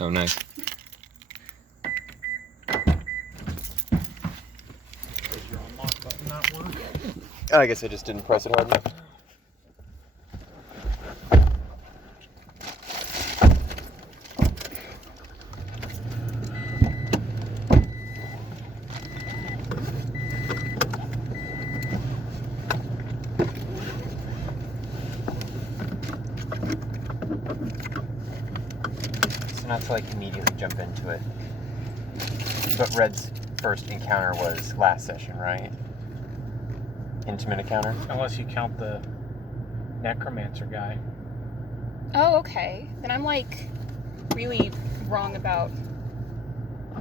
Oh, nice. Does your unlock button not work? I guess I just didn't press it hard enough. So not to like immediately jump into it, but Red's first encounter was last session, right? Intimate encounter? Unless you count the necromancer guy. Oh, okay. Then I'm like really wrong about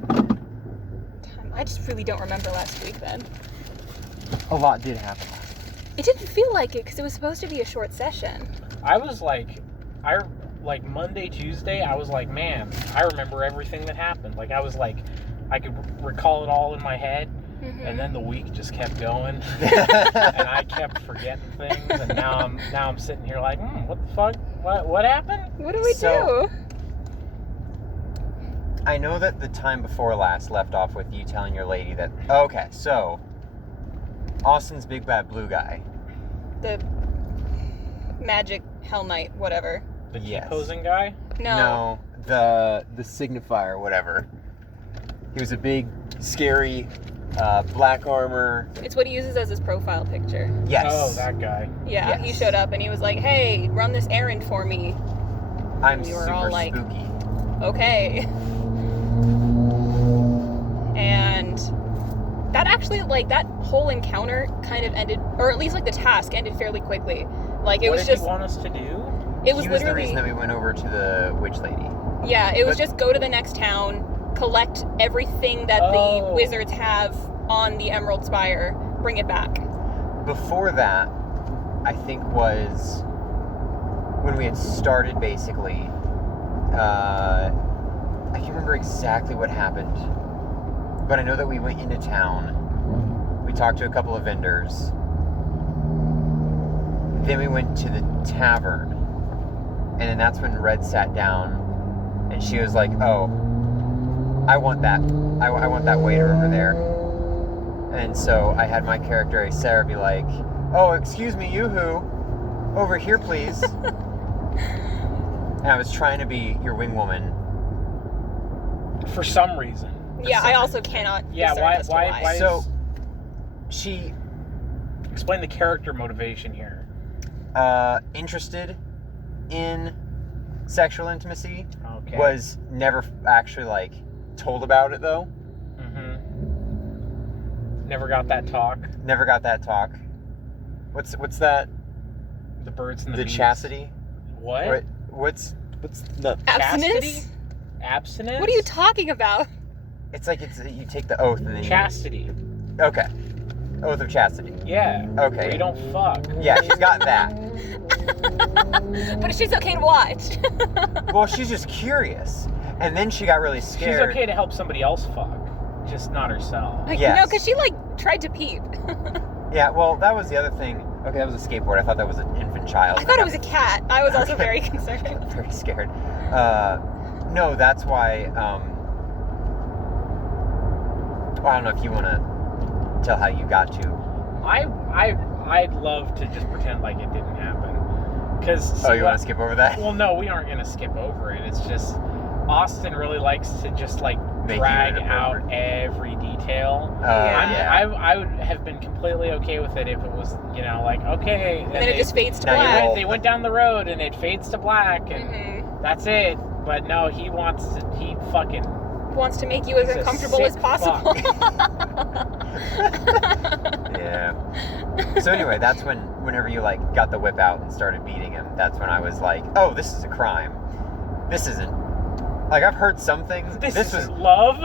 time. I just really don't remember last week then. A lot did happen. It didn't feel like it because it was supposed to be a short session. I was like, Monday, Tuesday, I was like, man, I remember everything that happened. Like, I was like, I could recall it all in my head. Mm-hmm. And then the week just kept going, and I kept forgetting things. And now I'm sitting here like, what the fuck? What happened? What do we do? I know that the time before last left off with you telling your lady that. Okay, so Austin's big bad blue guy. The magic Hell Knight, whatever. The Yes. T-posing guy? No. No, the signifier, whatever. He was a big, scary, black armor. It's what he uses as his profile picture. Yes. Oh, that guy. Yeah, Yes. he showed up and he was like, hey, run this errand for me. I'm we were super all like- spooky. Okay. And that actually, like, that whole encounter kind of ended, or at least, like, the task ended fairly quickly. Like, it What was did just, he want us to do? it was He was the literally, reason that we went over to the witch lady. yeah, it was But- just go to the next town, collect everything that Oh. the wizards have on the Emerald Spire, bring it back. Before that, I think was when we had started basically. I can't remember exactly what happened, but I know that we went into town. We talked to a couple of vendors. Then we went to the tavern, and then that's when Red sat down, and she was like, "Oh, I want that. I want that waiter over there." And so I had my character, Sarah, be like, "Oh, excuse me, you-hoo. Over here, please." And I was trying to be your wing woman. For some reason. Yeah, I also cannot Yeah, discern why- as to why- So, she, Explain the character motivation here. interested in sexual intimacy, Okay. was never actually, like, told about it, though. Mm-hmm. Never got that talk. Never got that talk. What's that? The birds and the The bees. chastity? What? Or what's the... Abstinence? Chastity? Abstinence? What are you talking about? It's like you take the oath and then Chastity. Okay. Oath of chastity. Yeah. Okay. Where you don't fuck. Yeah, she's got that. But she's okay to watch. Well, she's just curious. And then she got really She's scared. okay to help somebody else fuck, just not herself. Like, Yes. no, because she, like, tried to peep. Yeah, well, that was the other thing. Okay, that was a skateboard. I thought that was an infant child. I thought it was a cat. I was also very concerned. Very scared. No, that's why. Well, I don't know if you want to tell how you got to. I'd love to just pretend like it didn't happen. Cause Oh, you want to skip over that? Well, no, we aren't gonna skip over it. It's just Austin really likes to just like Make you drag inappropriate. out every detail. Yeah. I would have been completely okay with it if it was, like, okay. And then it just fades to Now you black. roll. They went down the road and it fades to black and Mhm. that's it. But no, he fucking Wants to make you as He's a uncomfortable as sick possible. Yeah. So anyway, that's whenever you like got the whip out and started beating him, that's when I was like, oh, this is a crime. This isn't. Like, I've heard some things. This was is love.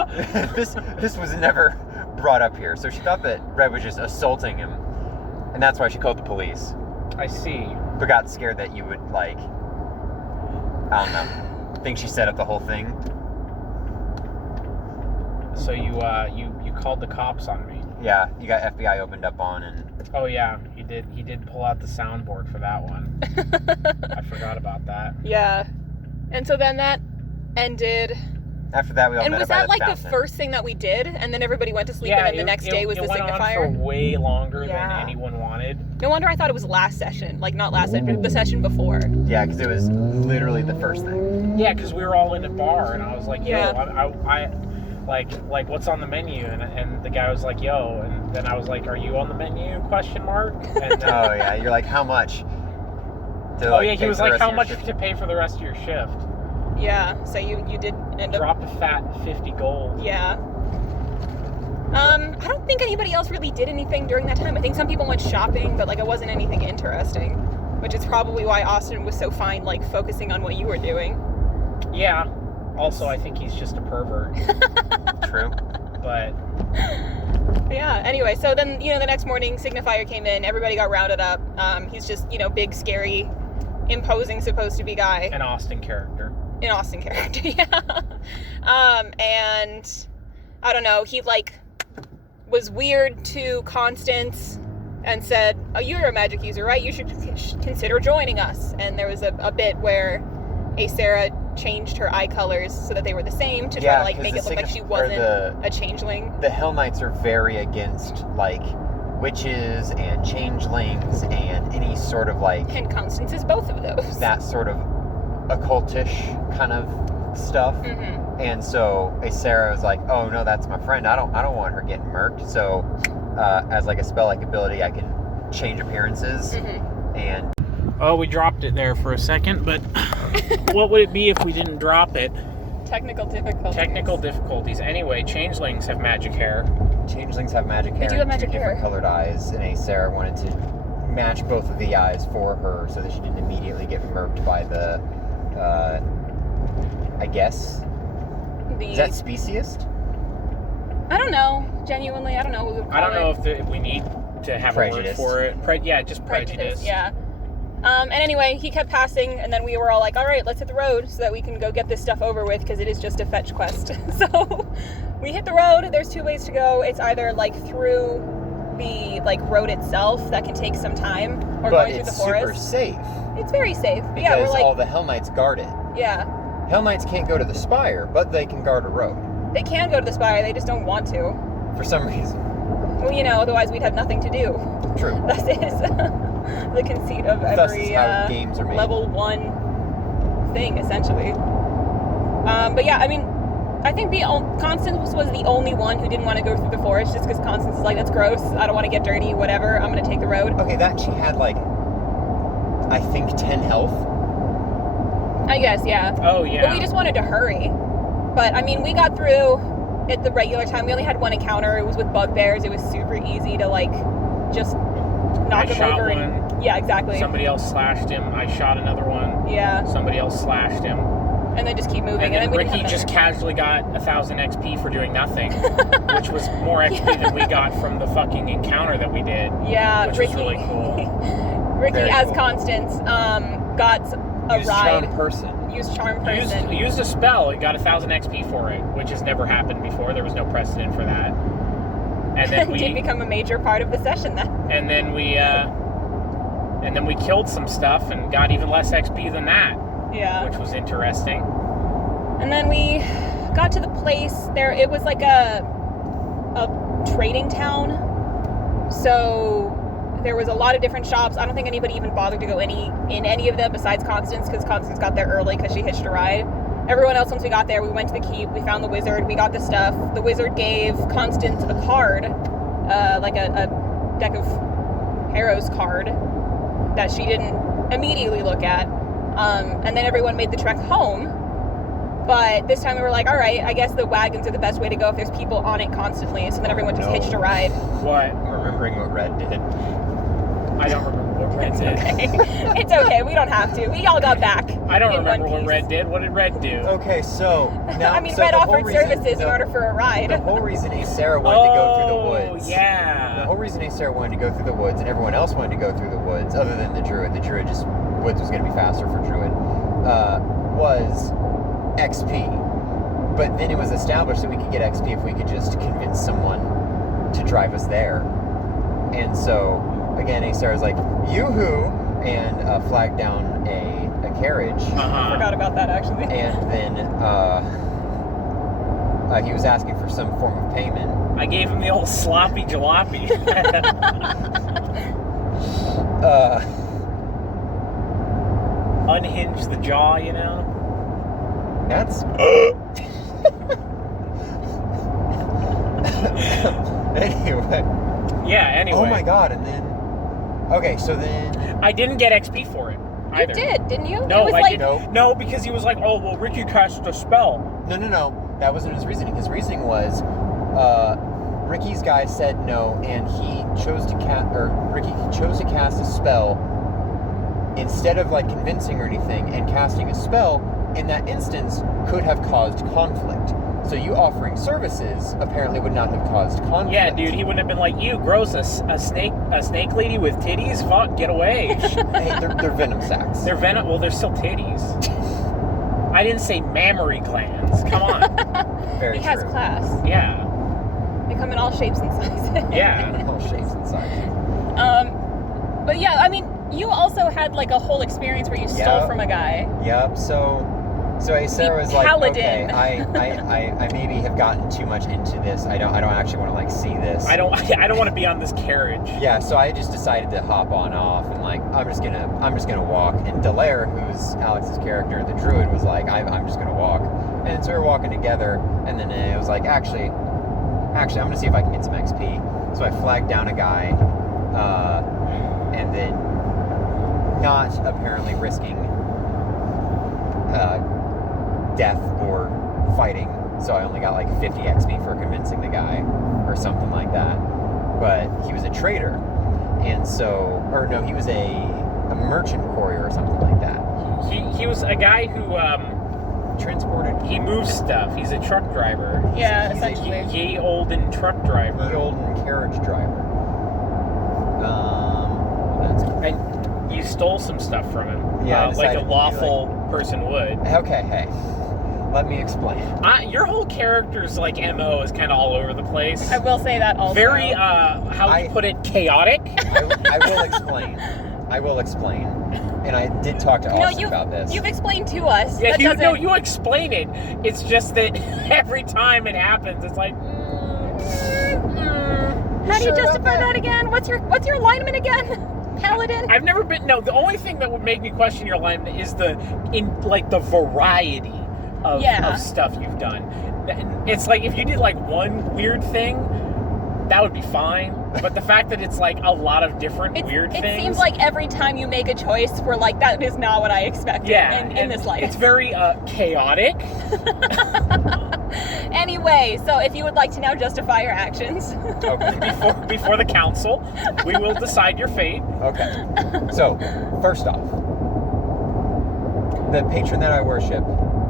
this was never brought up here. So she thought that Red was just assaulting him, and that's why she called the police. I see. But got scared that you would like, I don't know, think she set up the whole thing. So you called the cops on me. Yeah, you got FBI opened up on, and Oh yeah, he did pull out the soundboard for that one. I forgot about that. Yeah. And so then that ended. After that, we all And met was up at that a like the fountain. first thing that we did? And then everybody went to sleep, and then the next day was the went signifier? on for way longer Yeah. than anyone wanted. No wonder I thought it was last session. Like, not last session, but the session before. Yeah, because it was literally the first thing. Yeah, because we were all in a bar, and I was like, yo, Yeah. I like, what's on the menu? And the guy was like, yo, and then I was like, are you on the menu? Question mark. And Oh yeah, you're like, how much? To, oh yeah, pay he was for the like, rest how of your much shift? to pay for the rest of your shift? Yeah, so you did end up... Dropped a fat 50 gold. Yeah. I don't think anybody else really did anything during that time. I think some people went shopping, but like it wasn't anything interesting, which is probably why Austin was so fine, like focusing on what you were doing. Yeah. Also, I think he's just a pervert. True. But Yeah, anyway, so then, the next morning, Signifier came in, everybody got rounded up. He's just, big, scary, imposing, supposed to be guy. an Austin character. An Austin character, yeah. And I don't know, he was weird to Constance and said, oh, you're a magic user, right? You should consider joining us. And there was a bit where Sarah changed her eye colors so that they were the same to try to make it look like she wasn't a changeling. The Hell Knights are very against witches and changelings and any sort of And Constance is both of those. that sort of occultish kind of stuff. Mm-hmm. And so Sarah was like, oh no, that's my friend. I don't want her getting murked. So as a spell-like ability, I can change appearances. Mm-hmm. And Oh, we dropped it there for a second, but what would it be if we didn't drop it? Technical difficulties. Technical difficulties. Anyway, changelings have magic hair. changelings have magic hair. do have and magic two hair. different colored eyes. And Sarah wanted to match both of the eyes for her so that she didn't immediately get murked by the, I guess, is that speciest? I don't know. Genuinely, I don't know what we would call I don't know it. if we need to have Prejudice. a word for it. Just prejudice. Yeah. And anyway, he kept passing, and then we were all like, all right, let's hit the road so that we can go get this stuff over with, because it is just a fetch quest. So we hit the road. There's two ways to go. It's either through the road itself, that can take some time, or But going through the it's super forest. safe It's very safe. But because yeah, we're all the Hell Knights guard it. yeah, Hell Knights can't go to the Spire, but they can guard a road they can go to the Spire. They just don't want to. for some reason. Well, otherwise we'd have nothing to do. True. That is the conceit of Thus every is how games are made. level 1 thing, essentially. But yeah, I mean, I think Constance was the only one who didn't want to go through the forest, just because Constance is like, that's gross, I don't want to get dirty, whatever, I'm going to take the road. Okay, that she had I think 10 health. I guess, yeah. Oh, yeah. But we just wanted to hurry. But, I mean, we got through at the regular time. We only had one encounter. It was with bugbears. It was super easy to, just knock him shot over. one. Yeah, exactly. Somebody else slashed him. I shot another one. Yeah. Somebody else slashed him. And then just keep moving. And then we didn't Ricky have just another. casually got 1,000 XP for doing nothing, which was more XP than we got from the fucking encounter that we did. Yeah, which Ricky. was really cool. Ricky, Very as cool. Constance, got a Use ride. charm person. Used charm person. Used a spell. It got 1,000 XP for it, which has never happened before. There was no precedent for that. And then we did become a major part of the session then. and then we killed some stuff and got even less XP than that, Yeah. which was interesting. And then we got to the place there. It was like a trading town. So there was a lot of different shops. I don't think anybody even bothered to go in any of them besides Constance, because Constance got there early because she hitched a ride. Everyone else, once we got there, we went to the keep, we found the wizard, we got the stuff. The wizard gave Constance a card, like a deck of Harrow's card that she didn't immediately look at. And then everyone made the trek home. But this time we were like, all right, I guess the wagons are the best way to go if there's people on it constantly. So then everyone just hitched a ride. What? I'm remembering what Red did. I don't remember what Red did. It's okay. We don't have to. We all got back. I don't in remember one what piece. Red did. What did Red do? Okay, so now I mean, so Red the whole offered reason- services in order for a The ride. whole reason Sarah wanted to go through the woods. The Yeah. whole reason Sarah wanted to go through the woods and everyone else wanted to go through the woods, other than the Druid just woods was going to be faster for Druid, was XP. But then it was established that we could get XP if we could just convince someone to drive us there. And so again, Sarah's like, yoo-hoo, and flagged down a carriage. I forgot about that, actually. And then he was asking for some form of payment. I gave him the old sloppy jalopy. Unhinge the jaw, you know? That's... Anyway. Yeah, anyway. Oh my god, and then... Okay, so then... I didn't get XP for it. You Either. did, didn't you? No, it was I like, didn't. No, because he was like, oh, well, Ricky cast a spell. No. That wasn't his reasoning. His reasoning was, Ricky's guy said no, and he chose to Ricky chose to cast a spell instead of like convincing or anything, and casting a spell in that instance could have caused conflict. So you offering services apparently would not have caused conflict. Yeah, dude, he wouldn't have been like, you, gross, a snake lady with titties? Fuck, get away. Hey, they're venom sacs. They're venom, well, they're still titties. I didn't say mammary glands. Come on. Very he true. has class. Yeah. They come in all shapes and sizes. Yeah. All shapes and sizes. But yeah, I mean, you also had like a whole experience where you stole from a guy. Yep. So Sarah was like, paladin. okay, I maybe have gotten too much into this. I don't actually want to like see this. I don't want to be on this carriage. Yeah, so I just decided to hop on off and like I'm just gonna walk. And Delaire, who's Alex's character, the druid, was like, I'm just gonna walk. And so we were walking together, and then it was like, actually, I'm gonna see if I can get some XP. So I flagged down a guy, and then not apparently risking death or fighting, so I only got like 50 XP for convincing the guy or something like that. But he was a trader, and so, or no, he was a merchant courier or something like that. He was a guy who Transported. he moves stuff. He's a truck driver. Yeah, He's a essentially. Ye olden truck driver. Ye olden carriage driver. That's And you stole some stuff from him. Yeah, I like decided a to be lawful person would. okay. Hey, let me explain. Your whole character's like MO is kind of all over the place. I will say that also. Very, how do you put it, chaotic? I will explain. And I did talk to Austin about this. You've explained to us. Yeah, that you explain it. It's just that every time it happens, it's like, How do you justify that again? What's your alignment again? Paladin? I've never been. No, the only thing that would make me question your alignment is the variety of stuff you've done. It's like if you did like one weird thing, that would be fine. But the fact that it's like a lot of different weird things. It seems like every time you make a choice, we're like, that is not what I expected in this life. It's very chaotic. Anyway, so if you would like to now justify your actions. Okay. Before the council, we will decide your fate. Okay. So, first off, the patron that I worship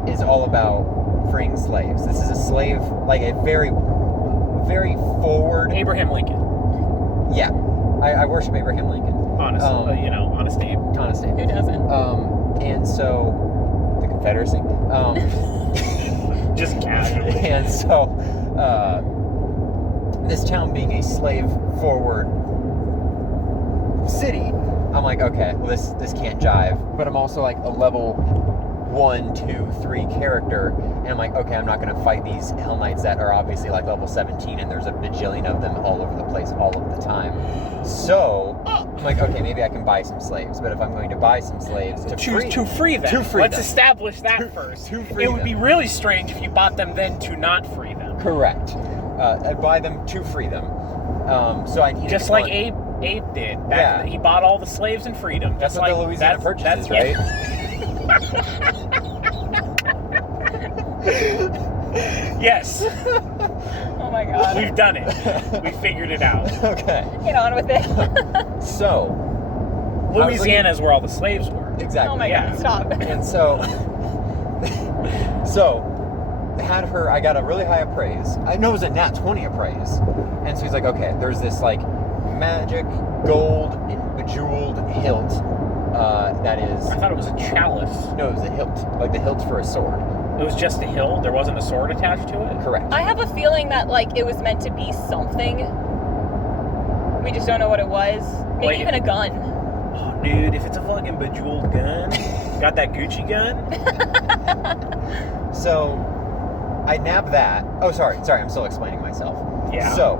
is all about freeing slaves. This is a slave, like a very, very forward... Abraham Lincoln. Yeah. I worship Abraham Lincoln. Honest, honest Abe. Honest Abe. Who doesn't? And so, the Confederacy. Just casually. And so, this town being a slave-forward city, I'm like, okay, well, this can't jive. But I'm also like a level 1, 2, 3 character, and I'm like, okay, I'm not going to fight these Hell Knights that are obviously like level 17, and there's a bajillion of them all over the place all of the time. So, I'm like, okay, maybe I can buy some slaves. But if I'm going to buy some slaves to free them. Let's establish that first. To free it would be really strange if you bought them then to not free them. Correct. I'd buy them to free them. So I need just like Abe did. He bought all the slaves and freed them. That's what the Louisiana Purchase is, right? Yes. Oh my god. We've done it. We figured it out. Okay. Get on with it. So, Louisiana is where all the slaves were. Exactly. Oh my god, stop. And so, had her, I got a really high appraise. I know it was a nat 20 appraise. And so he's like, okay, there's this like magic gold bejeweled hilt that is... I thought it was a chalice. No, it was a hilt. Like the hilt for a sword. It was just a hilt? There wasn't a sword attached to it? Correct. I have a feeling that like it was meant to be something. We just don't know what it was. Maybe even a gun. Oh, dude, if it's a fucking bejeweled gun... Got that Gucci gun? So, I nab that. Oh, sorry, I'm still explaining myself. Yeah. So,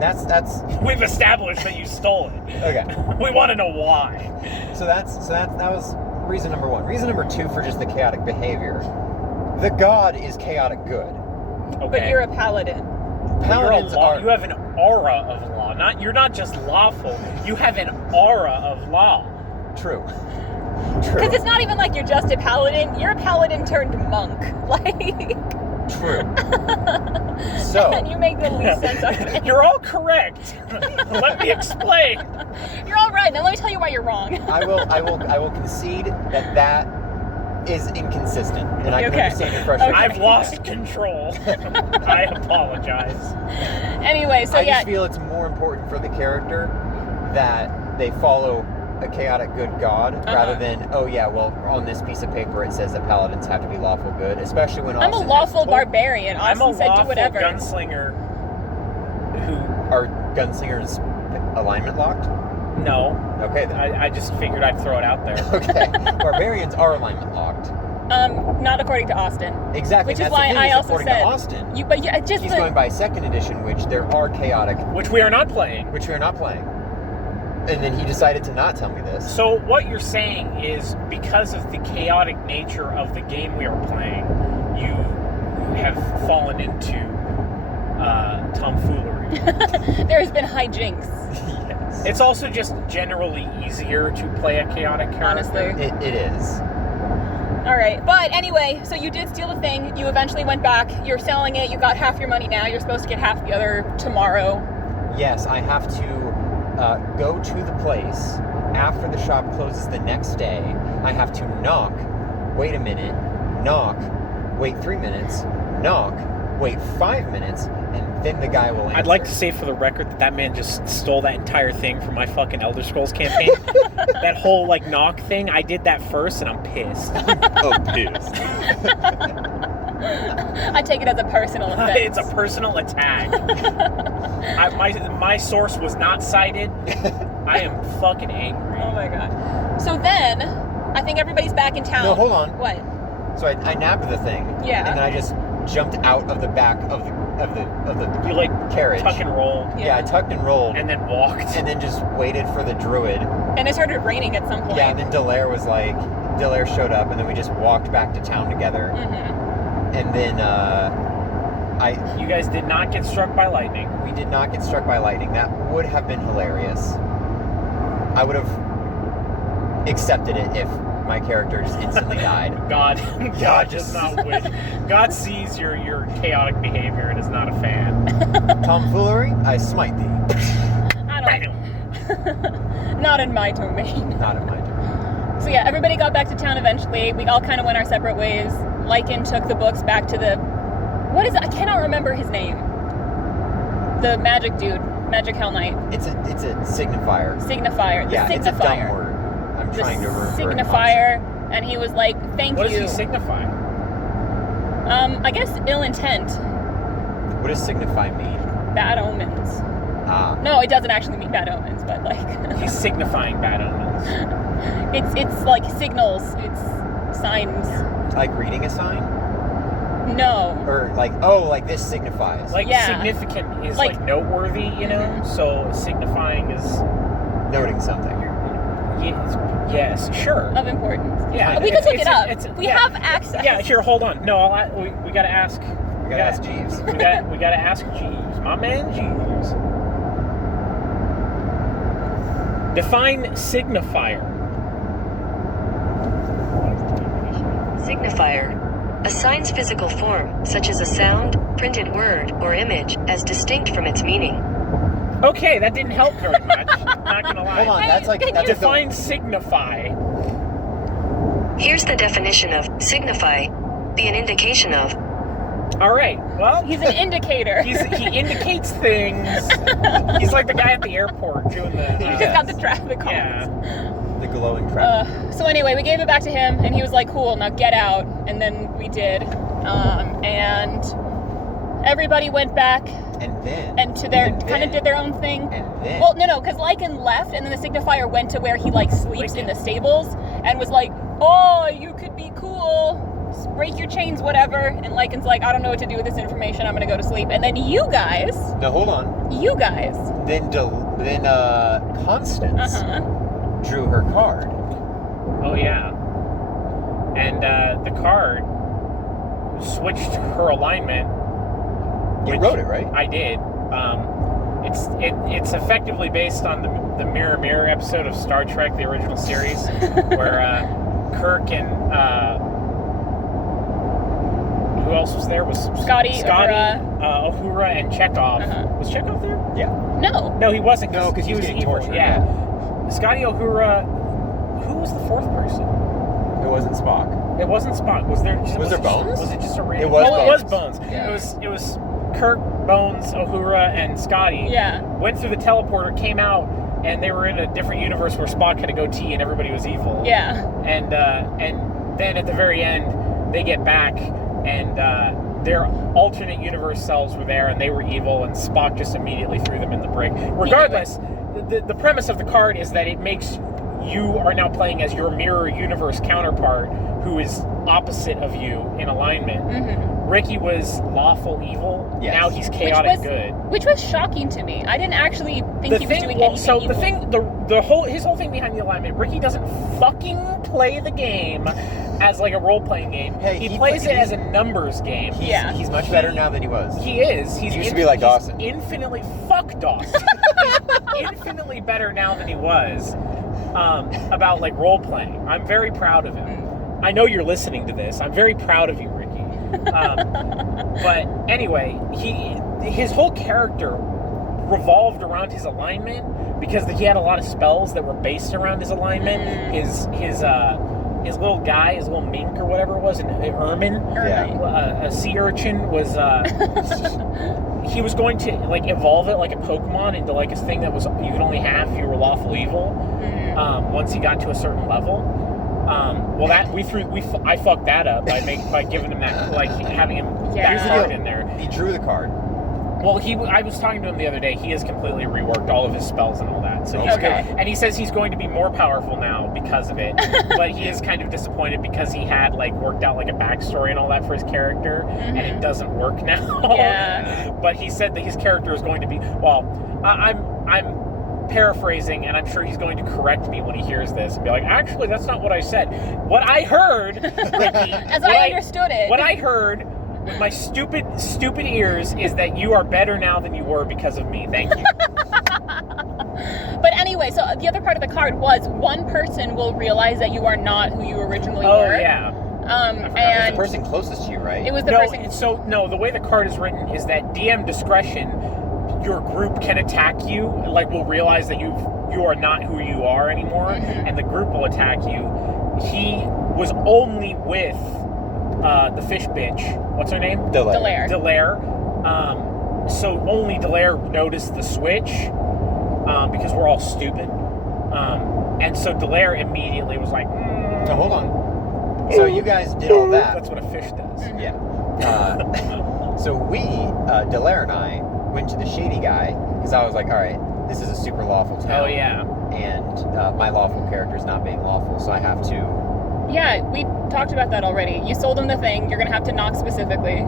that's. We've established that you stole it. Okay. We want to know why. So that was reason number one. Reason number two for just the chaotic behavior. The god is chaotic good. Okay. But you're a paladin. Paladins are. You have an aura of law. You're not just lawful. You have an aura of law. True. Because it's not even like you're just a paladin. You're a paladin turned monk. Like. True. So. And you make the least sense of it. You're all correct. Let me explain. You're all right. Now let me tell you why you're wrong. I will concede that is inconsistent, and I can understand your frustration. Okay. I've lost control. I apologize. Anyway, so I just feel it's more important for the character that they follow a chaotic good god rather than, oh yeah, well, on this piece of paper it says that paladins have to be lawful good, especially when I'm a lawful barbarian. I'm a Austin said lawful do whatever. gunslinger who... Are gunslingers alignment locked? No. Okay, then. I just figured I'd throw it out there. Okay. Barbarians are alignment locked. Not according to Austin. Exactly. Which is That's why the thing, I is also according said to Austin. But yeah, just He's going by 2nd edition, which there are chaotic, Which we are not playing. which we are not playing. And then he decided to not tell me this. So what you're saying is because of the chaotic nature of the game we are playing, you have fallen into tomfoolery. there has been hijinks. Yes. It's also just generally easier to play a chaotic character. Honestly. It is. All right. But anyway, so you did steal the thing. You eventually went back. You're selling it. You got half your money now. You're supposed to get half the other tomorrow. Yes, I have to go to the place after the shop closes the next day. I have to knock, wait a minute, knock, wait 3 minutes, knock, wait 5 minutes, and then the guy will answer. I'd like to say for the record that man just stole that entire thing from my fucking Elder Scrolls campaign. That whole, knock thing, I did that first, and I'm pissed. Oh, pissed. I take it as a personal offense. It's a personal attack. My source was not cited. I am fucking angry. Oh my god. So then, I think everybody's back in town. No, hold on. What? So I nabbed the thing. Yeah. And then I just jumped out of the back of the You carriage. tuck and rolled. Yeah, I tucked and rolled. And then walked. And then just waited for the druid. And it started raining at some point. Yeah, and then Delaire showed up, and then we just walked back to town together. Mm-hmm. And then You guys did not get struck by lightning. we did not get struck by lightning. That would have been hilarious. I would have accepted it if my character just instantly died. God does not wish. God sees your chaotic behavior and is not a fan. Tomfoolery, I smite thee. I don't. Not in my domain. Not in my turn. So yeah, everybody got back to town eventually. We all kind of went our separate ways. Lycan took the books back to the... What is it? I cannot remember his name. The magic dude. Magic Hell Knight. It's a signifier. Signifier. The Yeah, signifier. it's a dumb word. I'm trying to remember. Signifier. And he was like, thank What you. does he signify? I guess ill intent. What does signify mean? Bad omens. Ah. No, it doesn't actually mean bad omens, but He's signifying bad omens. it's like signals. It's signs. Like reading a sign? No. Or like this signifies. Significant is noteworthy, you know? Mhm. So signifying is... Noting something. Yes, sure. Of importance. Yeah, We could look it up. We yeah. have access. Yeah, here, hold on. No, we gotta ask. We gotta ask Jeeves. We gotta ask Jeeves. My man Jeeves. Define signifier. Signifier. A sign's physical form, such as a sound, printed word, or image, as distinct from its meaning. Okay, that didn't help very much. Not gonna lie. Hold on, that's Define signify. Here's the definition of signify. Be an indication of. All right. Well, He's an indicator. he indicates things. He's like the guy at the airport doing the. He just got the traffic calls. Yeah. The glowing trap. So anyway, we gave it back to him, and he was like, cool, now get out. And then we did. And everybody went back And then. and kind of did their own thing. And then. Well, no, because Lycan left, and then the signifier went to where he sleeps in the stables, and was like, oh, you could be cool. Break your chains, whatever. And Lycan's like, I don't know what to do with this information. I'm going to go to sleep. And then you guys. No, hold on. You guys. Then Constance drew her card. Oh, yeah. And the card switched her alignment. You wrote it, right? I did. It's effectively based on the Mirror Mirror episode of Star Trek, the original series, where Kirk and who else was there? Was Scotty, Uhura, and Chekhov. Was Chekhov there? Yeah. No, he wasn't. No, because he was getting evil. tortured. Yeah. Scotty, Uhura. Who was the fourth person? It wasn't Spock. It wasn't Spock. Was there Bones? Was it just a random? It was Bones. It was Bones. Yeah. It was Kirk, Bones, Uhura, and Scotty. Yeah. Went through the teleporter, came out, and they were in a different universe where Spock had a goatee and everybody was evil. Yeah. And then at the very end, they get back, and their alternate universe selves were there, and they were evil, and Spock just immediately threw them in the brig. Regardless, the premise of the card is that it makes you are now playing as your mirror universe counterpart who is opposite of you in alignment. Ricky was lawful evil. Yes. Now he's chaotic good. Which was shocking to me. I didn't actually think he was doing anything so evil. his whole thing behind the alignment, Ricky doesn't fucking play the game as like a role-playing game. Hey, he plays it as a numbers game. He's much better now than he was. He is. He used to be like Dawson. Infinitely fuck Dawson. He's infinitely better now than he was about like role-playing. I'm very proud of him. I know you're listening to this. I'm very proud of you, Ricky. But anyway, his whole character revolved around his alignment because he had a lot of spells that were based around his alignment. His little guy, his little mink or whatever it was, an ermine, a sea urchin was. He was going to like evolve it like a Pokemon into like a thing that was you could only have if you were lawful evil. Once he got to a certain level. Well, that I fucked that up by giving him that, like having him that card in there. He drew the card. Well, I was talking to him the other day. He has completely reworked all of his spells and all that. So he's good. And he says he's going to be more powerful now because of it. But he is kind of disappointed because he had like worked out like a backstory and all that for his character, and it doesn't work now. Yeah. But he said that his character is going to be. Well, I'm paraphrasing, and I'm sure he's going to correct me when he hears this and be like, actually, that's not what I said. What I heard, Ricky, as I understood it. What I heard with my stupid ears is that you are better now than you were because of me. Thank you. But anyway, so the other part of the card was one person will realize that you are not who you originally were. Oh, yeah. And it was the person closest to you, right? It was the person. So, the way the card is written is that DM discretion, your group can attack you, like will realize that you are not who you are anymore, and the group will attack you. He was only with the fish bitch. What's her name? Delaire. So only Delaire noticed the switch because we're all stupid. And so Delaire immediately was like, So hold on. So you guys did all that. That's what a fish does. Yeah. So Delaire and I, went to the shady guy because I was like, all right, this is a super lawful town. Oh, yeah. And my lawful character is not being lawful, so I have to... Yeah, we talked about that already. You sold him the thing. You're going to have to knock specifically.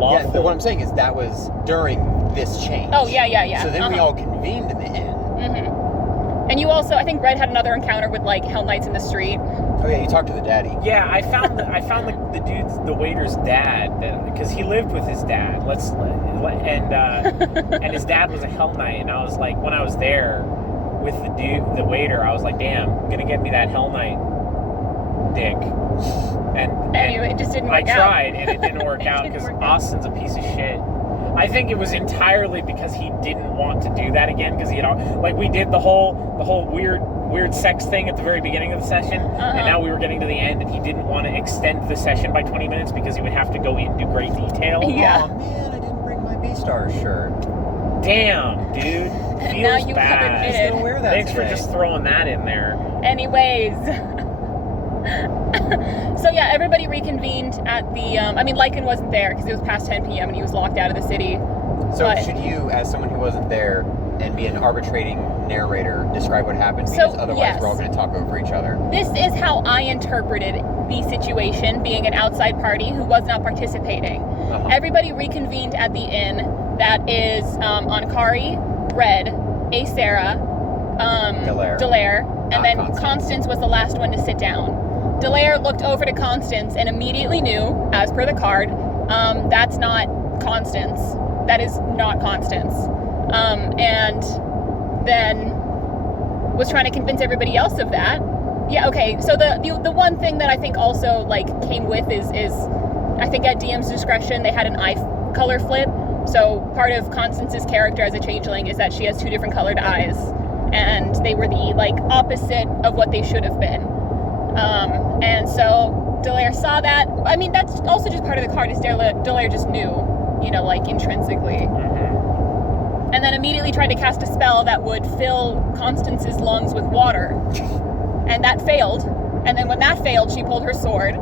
Lawful? Yeah, what I'm saying is that was during this change. Oh, yeah. So then we all convened in the inn. And you also, I think Red had another encounter with, like, Hell Knights in the street. Oh, yeah, you talked to the daddy. Yeah, I found the waiter's dad, because he lived with his dad. And his dad was a Hell Knight, and I was like, when I was there with the waiter, I was like, damn, I'm gonna get me that Hell Knight dick. And anyway, it just didn't work out. I tried, and it didn't work out because Austin's a piece of shit. I think it was entirely because he didn't want to do that again, because he had we did the whole weird sex thing at the very beginning of the session, and now we were getting to the end, and he didn't want to extend the session by 20 minutes because he would have to go into great detail. Yeah. Oh man, I didn't bring my B-Star shirt. Damn, dude. Feels now you bad. covered I'm it. gonna wear that Thanks today. for just throwing that in there. Anyways. So yeah, everybody reconvened at the, Lycan wasn't there because it was past 10 p.m. and he was locked out of the city. So should you, as someone who wasn't there, and be an arbitrating narrator describe what happened, because otherwise we're all going to talk over each other. This is how I interpreted the situation, being an outside party who was not participating. Everybody reconvened at the inn that is on Kari, Red, Sarah, Delaire, and then Constance was the last one to sit down. Delaire looked over to Constance and immediately knew, as per the card, that's not Constance. That is not Constance. And then was trying to convince everybody else of that. Yeah, okay. So the one thing that I think also like came with is I think at DM's discretion they had an eye color flip. So part of Constance's character as a changeling is that she has 2 different colored eyes, and they were the like opposite of what they should have been. And so Delaire saw that. I mean, that's also just part of the card. Is Delaire just knew, like intrinsically. And then immediately tried to cast a spell that would fill Constance's lungs with water. And that failed. And then when that failed, she pulled her sword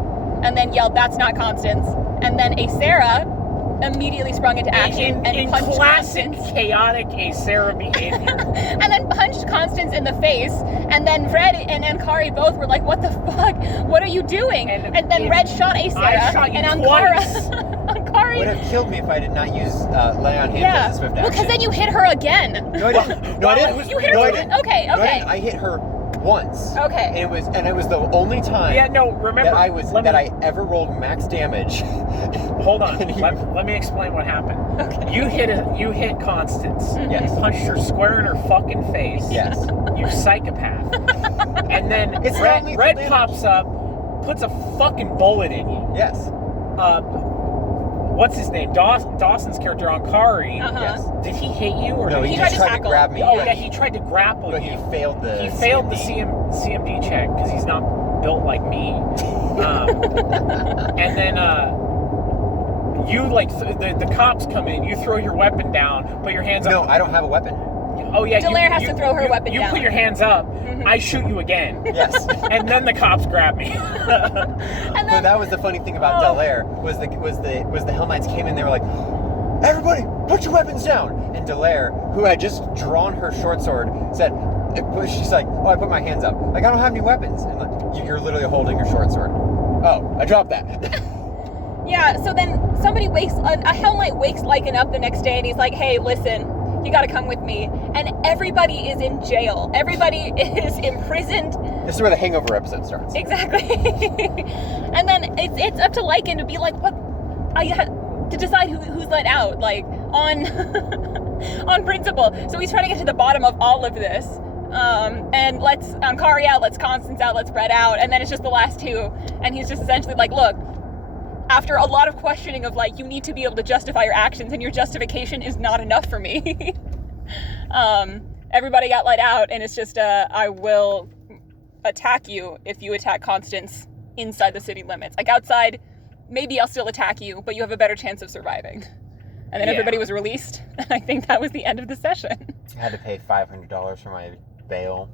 and then yelled, "That's not Constance." And then Sarah immediately sprung into action and punched classic Constance. Chaotic Sarah behavior. And then punched Constance in the face. And then Red and Ankari both were like, "What the fuck? What are you doing?" And then Red shot Sarah. I shot you and twice. Ankari Would have killed me if I did not use lay on hands as a swift action. Well, because then you hit her again. No, I didn't. No, I didn't. You hit her. No, I didn't. Okay. No, I didn't. I hit her once. Okay. And it was the only time. Yeah, no, remember that I ever rolled max damage. Hold on. Let me explain what happened. Okay. You hit Constance. Yes. You punched her square in her fucking face. Yes. You psychopath. And then Red pops up, puts a fucking bullet in you. Yes. What's his name? Dawson's character on Kari. Yes. Did he hit you or No, did he tried just to tried to tackle. grab me. Oh yeah, he tried to grapple But you. he failed the CMD check because he's not built like me. And then you like the cops come in. You throw your weapon down, put your hands up. No, I don't have a weapon. Oh yeah, Delaire has to throw her weapon you down. You put your hands up. I shoot you again. Yes. And then the cops grab me. And But then that was the funny thing about Delaire was the Hell Knights came in. They were like, "Everybody, put your weapons down!" And Delaire, who had just drawn her short sword, said, "She's like, oh, I put my hands up. Like I don't have any weapons." And like, you're literally holding your short sword. Oh, I dropped that. yeah. So then somebody a Hell Knight wakes Lycan up the next day, and he's like, "Hey, listen. You gotta come with me." And everybody is in jail. Everybody is imprisoned. This is where the Hangover episode starts. Exactly. And then it's up to Lycan to be like, what? To decide who's let out, like on on principle. So he's trying to get to the bottom of all of this. And lets Kari out, lets Constance out, lets Red out, and then it's just the last 2. And he's just essentially like, look. After a lot of questioning of like, you need to be able to justify your actions, and your justification is not enough for me. Everybody got let out, and it's just, I will attack you if you attack Constance inside the city limits. Like outside, maybe I'll still attack you, but you have a better chance of surviving. And then everybody was released, and I think that was the end of the session. I had to pay $500 for my bail.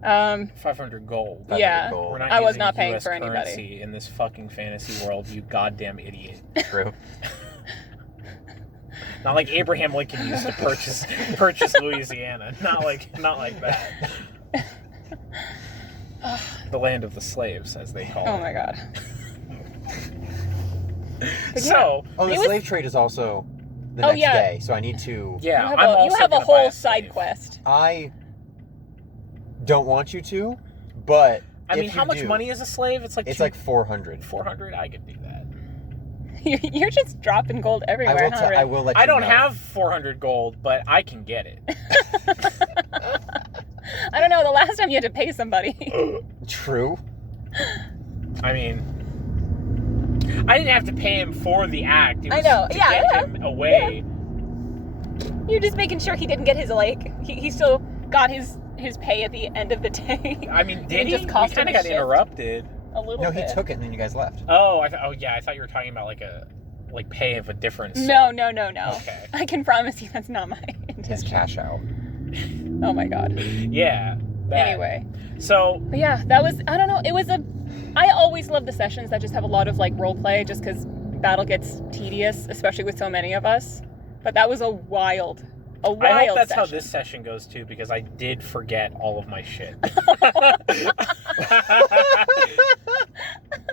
500 gold. 500 yeah, gold. We're not I was using not paying US for anybody. currency in this fucking fantasy world, you goddamn idiot. True. Not like Abraham Lincoln used to purchase Louisiana. Not like that. The land of the slaves, as they call it. Oh my god. So, the slave trade is also the next day, so I need to. Yeah, you have a whole side quest. I don't want you to, but I mean, how much money is a slave? It's like 400. 400. I could do that. You're just dropping gold everywhere. I will let you I don't know. have 400 gold, but I can get it. I don't know. The last time you had to pay somebody. True. I mean, I didn't have to pay him for the act. It was I know. To Yeah, get yeah. him away. Yeah. You're just making sure he didn't get his he still got his pay at the end of the day. I mean, did he? Just We cost him kind of a got shift. interrupted. A little No, bit. he took it and then you guys left. Oh, I thought you were talking about like pay of a difference. No. Okay. I can promise you that's not my intention. His cash out. Oh my god. Yeah. that. Anyway. So. But yeah, that was, I don't know, I always love the sessions that just have a lot of like role play just because battle gets tedious, especially with so many of us. But that was a wild a wild I hope that's session. how this session goes too, because I did forget all of my shit.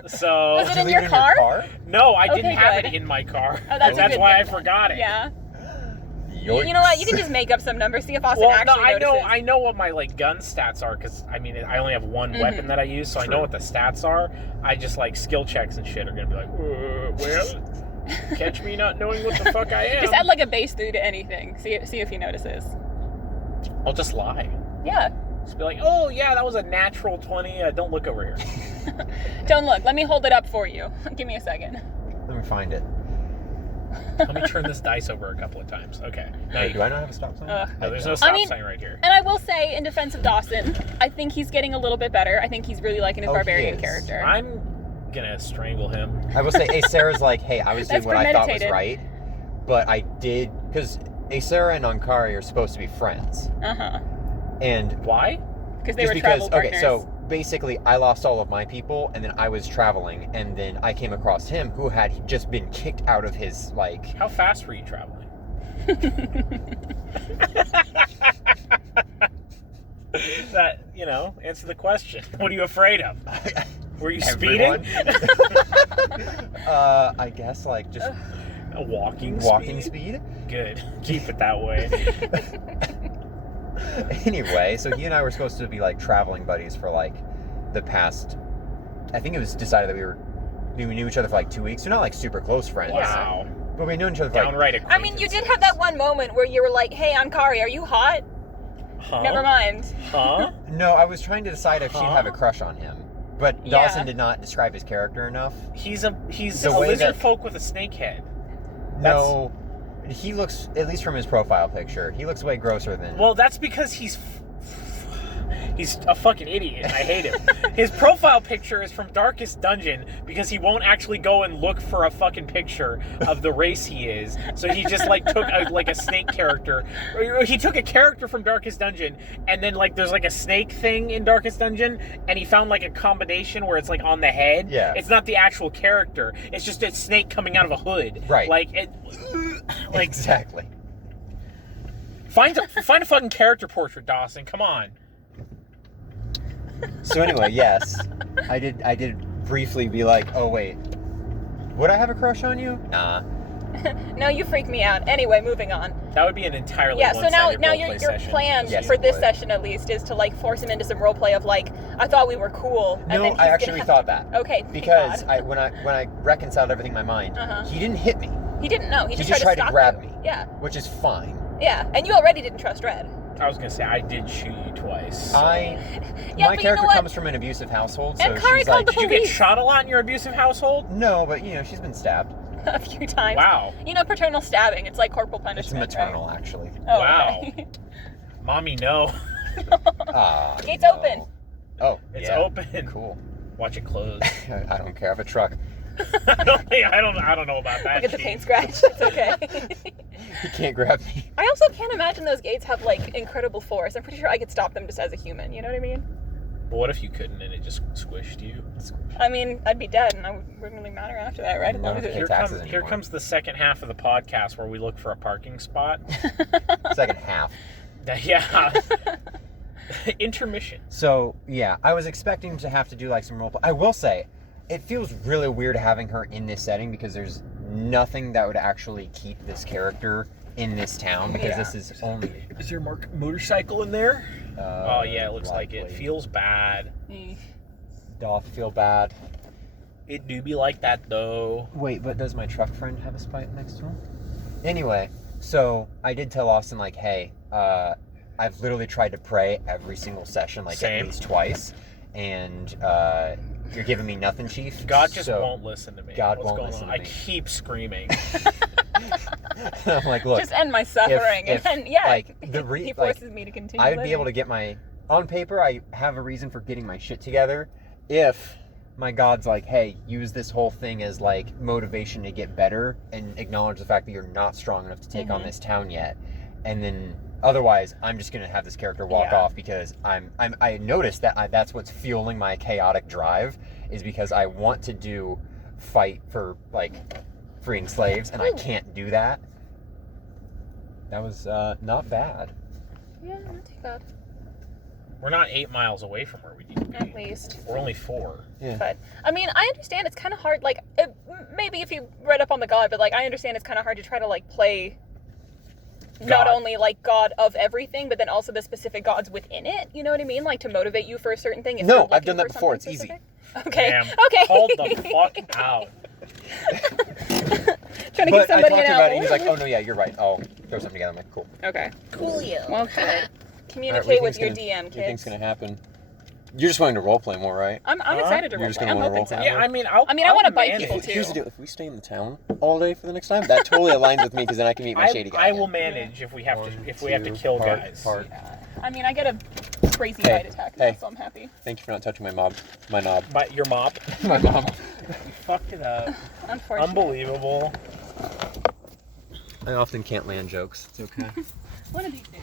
So Was it Did you in leave your car? no, I didn't Okay, have good. it in my car. Oh, that's a that's good why I thing then. forgot it. Yeah. Yoinks. You know what? You can just make up some numbers. See if Austin Well, actually no, notices. I know what my like gun stats are, because I mean I only have one weapon that I use, so I know what the stats are. I just like skill checks and shit are gonna be like, well, catch me not knowing what the fuck I am. Just add like a base 3 to anything. See if he notices. I'll just lie. Yeah. Just be like, oh yeah, that was a natural 20. Don't look over here. Don't look. Let me hold it up for you. Give me a second. Let me find it. Let me turn this dice over a couple of times. Okay. Now Wait, you do I not have a stop sign? No, there's no don't. stop sign right here. And I will say, in defense of Dawson, I think he's getting a little bit better. I think he's really liking his Oh, he barbarian is. character. I'm gonna strangle him. I will say, Sarah's like, hey, I was doing That's what I thought was premeditated. right, but I did, because Sarah and Ankari are supposed to be friends. Uh-huh. And Why? Because they just were because, travel partners. okay, so basically I lost all of my people, and then I was traveling, and then I came across him who had just been kicked out of his, like... How fast were you traveling? That, answer the question. What are you afraid of? Were you Everyone. speeding? I guess, like, just A walking speed? Good. Keep it that way. Anyway, so he and I were supposed to be, like, traveling buddies for, like, the past... I think it was decided that we knew each other for, like, 2 weeks. We're not, like, super close friends. Wow. But we knew each other for, like... Downright I acquaintances. mean, you did have that one moment where you were like, hey, Ankari, are you hot? Huh? Never mind. Huh? No, I was trying to decide if she'd Huh? have a crush on him. But Yeah. Dawson did not describe his character enough. He's a The way lizard that- folk with a snake head. No, he looks, at least from his profile picture, he looks way grosser than... Well, that's because he's a fucking idiot. I hate him. His profile picture is from Darkest Dungeon because he won't actually go and look for a fucking picture of the race he is. So he just like took a snake character. He took a character from Darkest Dungeon, and then like there's like a snake thing in Darkest Dungeon, and he found like a combination where it's like on the head. Yeah. It's not the actual character. It's just a snake coming out of a hood. Right. Like it. Like exactly. find a fucking character portrait, Dawson. Come on. So anyway, yes, I did briefly be like, oh wait, would I have a crush on you? Nah. No, you freak me out. Anyway, moving on. That would be an entirely Yeah, so now one-sided your roleplay session. plan Yes, for it this would. session at least is to like force him into some roleplay of like, I thought we were cool. And No, then he's I gonna actually have thought to- that. Okay, thank Because God. when I reconciled everything in my mind, Uh-huh. he didn't hit me, He didn't know. He He just just tried to tried to stop grab you. me. Yeah, which is fine. yeah. And you already didn't trust Red. I was gonna say I did shoot you twice. Yeah, My but you know character what? comes from an abusive household, so And Kari she's called like, the Did you get police. shot a lot in your abusive household? no, but she's been stabbed. A few times. Wow. You know, paternal stabbing. It's like corporal It's punishment. maternal, actually. Right? Oh, Wow. okay. Mommy, no. Ah, Gates no. open. Oh, It's yeah. open. Cool. Watch it close. I don't care. I have a truck. I don't know about that. Look at the Chief. paint scratch. It's okay. He can't grab me. I also can't imagine those gates have like incredible force. I'm pretty sure I could stop them just as a human. You know what I mean? But what if you couldn't and it just squished you? I mean, I'd be dead, and I wouldn't really matter after that, right? As long No, as it Pay Here taxes comes, here anymore. comes the second half of the podcast where we look for a parking spot. Second half. Yeah. Intermission. So, yeah, I was expecting to have to do like some roleplay. I will say, it feels really weird having her in this setting because there's nothing that would actually keep this character in this town because Yeah. this is only... Is there a motorcycle in there? Oh yeah, it looks like it. likely. Feels bad. Doth feel bad. It do be like that though. Wait, but does my truck friend have a spike next to him? Anyway, so I did tell Austin, like, hey, I've literally tried to pray every single session, like Same. at least twice, and you're giving me nothing, Chief. God just So- won't listen to me. God What's won't going listen on? to I me. keep screaming. I'm like, look, just end my suffering, if- and then yeah, like, the he like, forces me to continue. I'd be able to get my... On paper, I have a reason for getting my shit together if my God's like, hey, use this whole thing as, like, motivation to get better and acknowledge the fact that you're not strong enough to take on this town yet. And then, otherwise, I'm just going to have this character walk Yeah. off because I noticed that that's what's fueling my chaotic drive is because I want to fight for, like, freeing slaves, and I can't do that. That was not bad. Yeah, not too bad. We're not 8 miles away from where we need to be. At least. We're only 4. Yeah. But, I mean, I understand it's kind of hard, like, maybe if you read up on the god, but, like, I understand it's kind of hard to try to, like, play not only, like, god of everything, but then also the specific gods within it, you know what I mean? Like, to motivate you for a certain thing. If No, you're I've done looking that for before. It's something easy. specific. Okay. Damn. Okay. Hold the fuck out. Trying to But give somebody I talked an about it, and out. he's like, oh, no, yeah, you're right. I'll throw something together. I'm like, cool. Okay. Coolio. Well, good. All right, Communicate what do you with think's your gonna- DM, What do you think's kids. going to happen? You're just wanting to roleplay more, right? I'm excited to You're just roleplay. gonna I'm wanna hoping roleplay so. Yeah, I mean, I I wanna bite manage. people, too. Here's the deal. If we stay in the town all day for the next time, that totally aligns with me, because then I can meet my shady guy. I will again. manage if we have to 1, 2, kill part, guys. part. Yeah. I mean, I get a crazy Hey, bite attack now, hey. so I'm happy. Thank you for not touching my knob. Your mop. My mom. You fucked it up. Unfortunately. Unbelievable. I often can't land jokes. It's okay. One of these days.